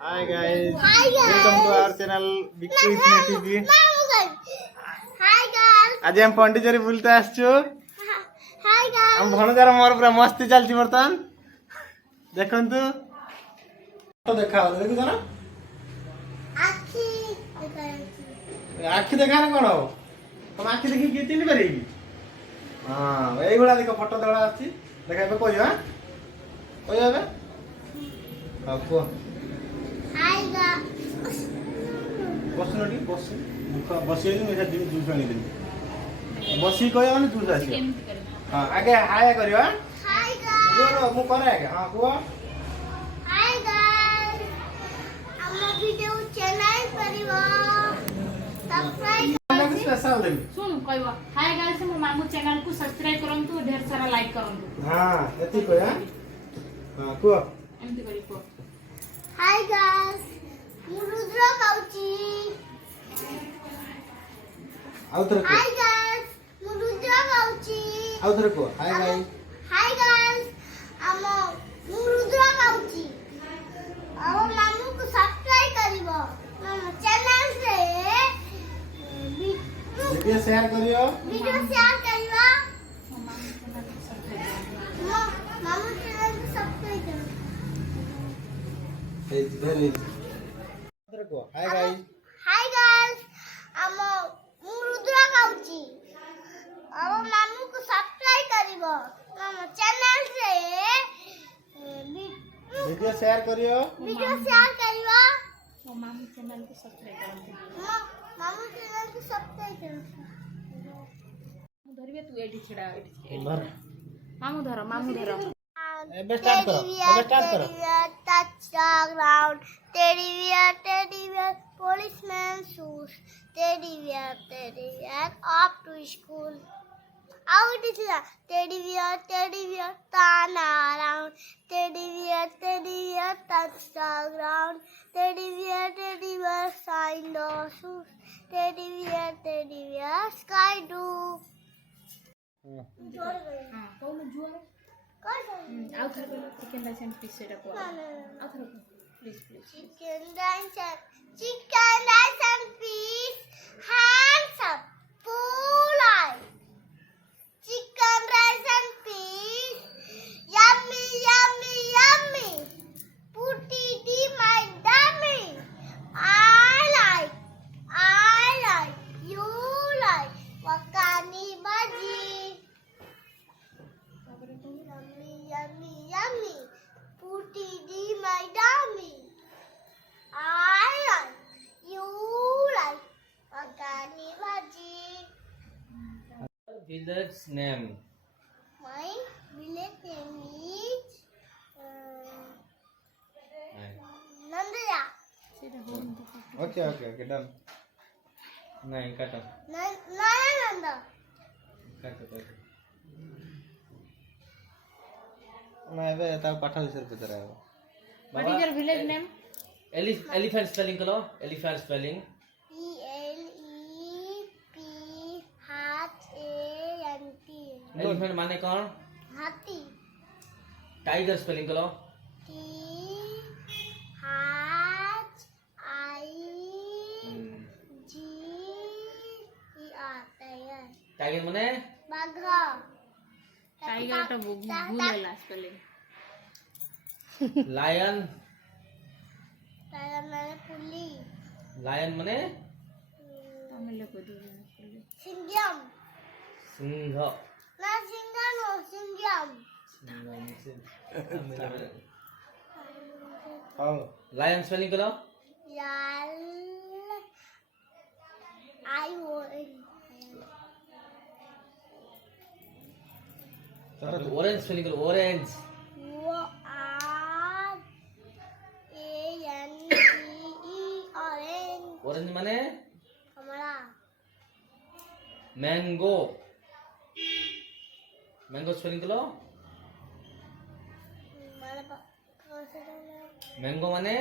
Hi guys. Welcome to our channel Biku TV. Hi guys. आज हम Pondicherry बुलते आसछु। Hi guys. हम भणजार मोर पूरा मस्ती चलची बर्तमान। देखंतु तो देखा देखु जाना आखी देखाई आखि देखा ना कोन हो हम आखि देखि के चिनि परिबी हां एई गुडा देखो फोटो दळा आछि देखाइबे कोइ हां कोइ हबे हां को Hi guys. बसनडी बस मुख बसिएली मेरा दिन जूस आनी देनी बसी कहया माने जूस आसी हां आगे हाय करियो हां Hi guys. बोलो मु करे आगे हां को Hi guys. हम वीडियो चैनल परिवा सब्सक्राइब स्पेशल देबी सुन कहबो हाय गाइस मो मामू चैनल को सब्सक्राइब करंतु ढेर सारा लाइक करंतु हां एती कहया हां को एमती करी को Hi guys. मुरुद्र काउची आउतर को Hi guys. मुरुद्र काउची आउतर को हाय गाइस Hi guys. हम मुरुद्र काउची हम मामू को सब्सक्राइब करिवो हम चैनल से वीडियो शेयर करियो वीडियो शेयर करिवो मो मामू चैनल को सब्सक्राइब मामू चैनल को सब्सक्राइब करो ए वेरी आउतर को हाय गाइस Hi guys. हम मुरुद्र काउची हम मामू को सब्सक्राइब करिवो हम चैनल से वीडियो शेयर करियो वीडियो शेयर करिवो मो मामू चैनल को सब्सक्राइब करंतु मामू चैनल को सब्सक्राइब करो मु धरिबे तू एठी छडा एठी धर मामू धर एबे स्टार्ट करो touch the ground teddy bear policeman shoes teddy bear off to school out is the teddy bear turn around teddy bear touch the ground teddy bear shine the shoes teddy bear sky do हां कोन जुआ आउ थर chicken rice and fish सेटा को आउ थर please chicken rice and fish hands up full eye chicken rice and fish yummy put it in my dummy I like you like wakani bhaji yummy put it in my dummy I like you like wakani bhaji Village name. my village name is Nandaya सेटा हो okay done नहीं काटो Nanda काटो ना एबे ता पाठा विषय पचरा है what is your village name Elephant spelling करो elephant spelling ELEPHANT elephant माने कौन हाथी tiger spelling करो THIGER tiger माने बाघ टाइगर तो भूलेला स्पेलिंग lion टाइगर माने पुली lion माने तमिल को दिया सिंघम सिंह ना सिंघम हो सिंघम हां lion spelling करो याल आई वो orange spelling करो orange वो ऑरेंज orange माने कमला mango spelling करो माने कौन से था mango माने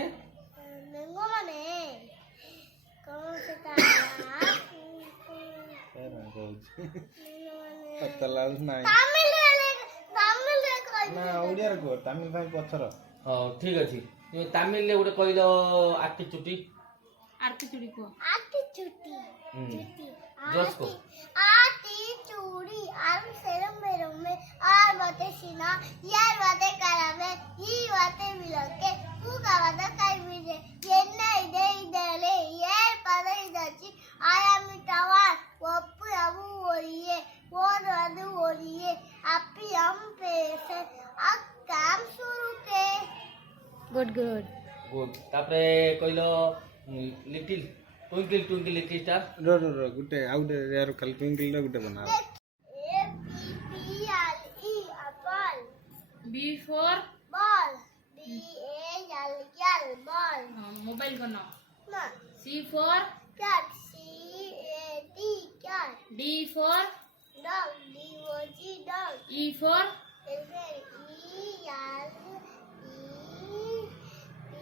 मैंगो माने कौन से था पता लाल नहीं तमिल रे ना ओडिया रे को तमिल भाई पछर हां ठीक अछि ତାମିଲ ରେ ଗୋଟେ କହିଲ ଆଟି ଚୁଟି ଆରତି ଚୁଡ଼ି କୁହ। आती चुटी हम्म। चुटी जोश को। आती चूड़ी आर सेरम मेरम में आर बातें सीना यार बातें करावे ये बातें मिलके पूगा बातें काई मिले ये नहीं दे इधरे यार पता इधर आया मिटावार वप्पू अबू बोलिए वो दादू बोलिए आपी हम पैसे अब काम शुरू के गुड गुड। गुड तापरे କହିଲ little twinkle twinkle little star रो गुटे आउ दे यार खाली ट्विंकल रे गुटे बना A P P L E apple B for ball B A L L ball mobile का नाम। no C for cat C A T cat D for dog D O G dog E for E L E P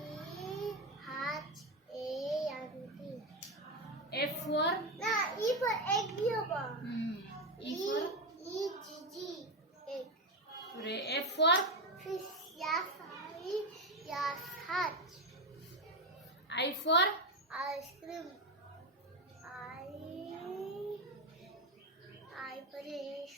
H A N T F for no E for egg here E E for E G G egg रे F for fish yes I yes hat I for ice cream I for ice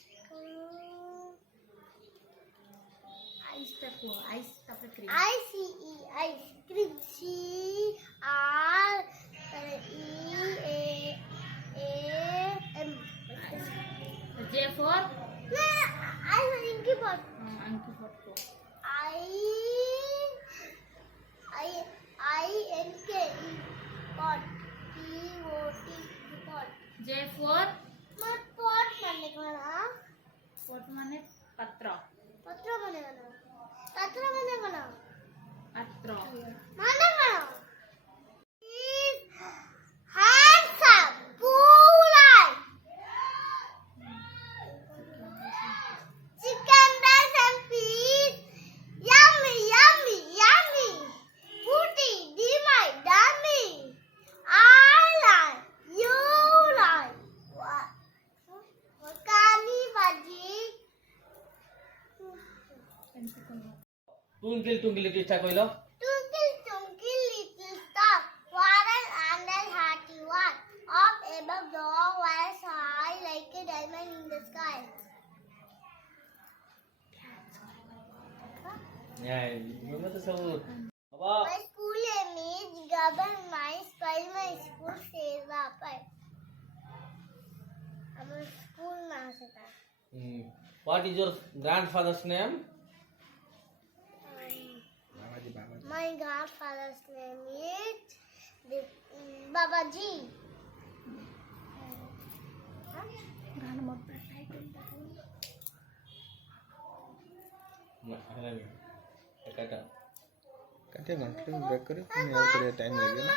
ice तक को ice तक cream I C E ice cream C R E A M J for no I for inky pot अंकी for को I N K E pot P O T pot J for मत pot माने कौन पट माने पत्र पत्र माने कौन पत्र माने कौन पत्र माने कौन handsome पूरा chicken rice and peas yummy yummy yummy fruity be my dummy I like you like what kani baji twinkle twinkle little star କହିଲ twinkle twinkle little star what an under hearty one up above the wires high like a diamond in the sky ମତେ ସବୁ ବାବା my school image govern my spell my school says up our school na seta what is your grandfathers name my godfather's name is Babaji गाना मत title काटा काटे घंटे break करे पुणी और करे टाइम लगेगा ना